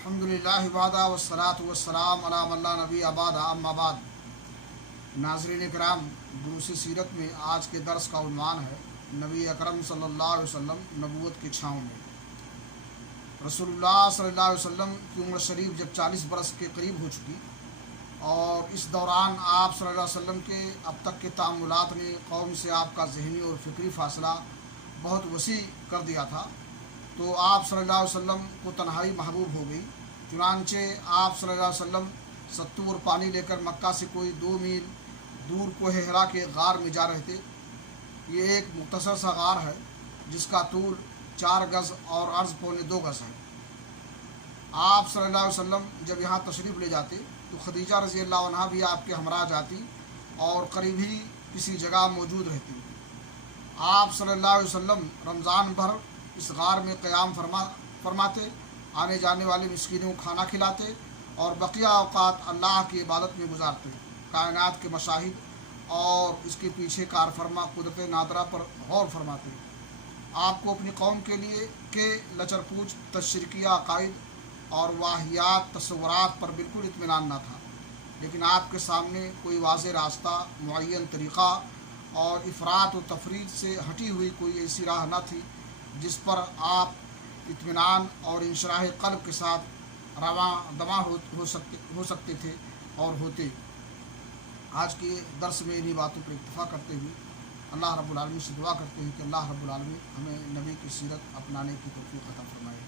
अल्हम्दुलिल्लाह वादा वस्सलातु वस्सलाम अला मन ला नबी अबाद अम्मा बाद। नाज़रीन इकराम, दुरूस सीरत में आज के दर्स का उन्वान है नबी अकरम सल्लल्लाहु अलैहि वसल्लम नबूवत की छाँव में। रसूलुल्लाह सल्लल्लाहु अलैहि वसल्लम की उम्र शरीफ जब 40 बरस के करीब हो चुकी और इस दौरान आप सल्लल्लाहु अलैहि वसल्लम के अब तक के तामुलात ने कौम से आपका ज़हनी और फ़िक्री फ़ासला बहुत वसी कर दिया था, तो आप सल्लल्लाहु अलैहि वसल्लम को तन्हाई महबूब हो गई। चुनांचे आप सल्लल्लाहु अलैहि वसल्लम सत्तू और पानी लेकर मक्का से कोई 2 मील दूर कोह हिरा के गार में जा रहे थे। ये एक मुख्तसर सा गार है जिसका तूल 4 गज़ और अर्ज़ पौने 2 गज़ है। आप सल्लल्लाहु अलैहि वसल्लम जब यहाँ तशरीफ़ ले जाते तो खदीजा रज़ी अल्लाह अन्हा भी आपके हमरा जाती और करीब ही किसी जगह मौजूद रहती। आप सल्लल्लाहु अलैहि वसल्लम रमज़ान भर इस गार में क़याम फरमाते, आने जाने वाले मिस्कीनों को खाना खिलाते और बकिया औक़ात अल्लाह की इबादत में गुजारते। कायनात के मशाहिद और इसके पीछे कार फरमा कुदरत नादरा पर गौर फरमाते। आपको अपनी कौम के लिए के लचरपूछ तशरीकिया अकायद और वाहियात तस्वुरात पर बिल्कुल इत्मीनान न था, लेकिन आपके सामने कोई वाज़ेह रास्ता, मुअय्यन तरीक़ा और इफ़रात और तफरीद से हटी हुई कोई ऐसी राह न थी जिस पर आप इत्मीनान और इंशराह क़ल्ब के साथ रवा दवा हो सकते थे और होते। आज के दर्स में इन्हीं बातों पर इत्तफ़ा करते हुए अल्लाह रब्बुल आलमीन से दुआ करते हैं कि अल्लाह रब्बुल आलमीन हमें नबी की सीरत अपनाने की तौफ़ीक़ अता फरमाए।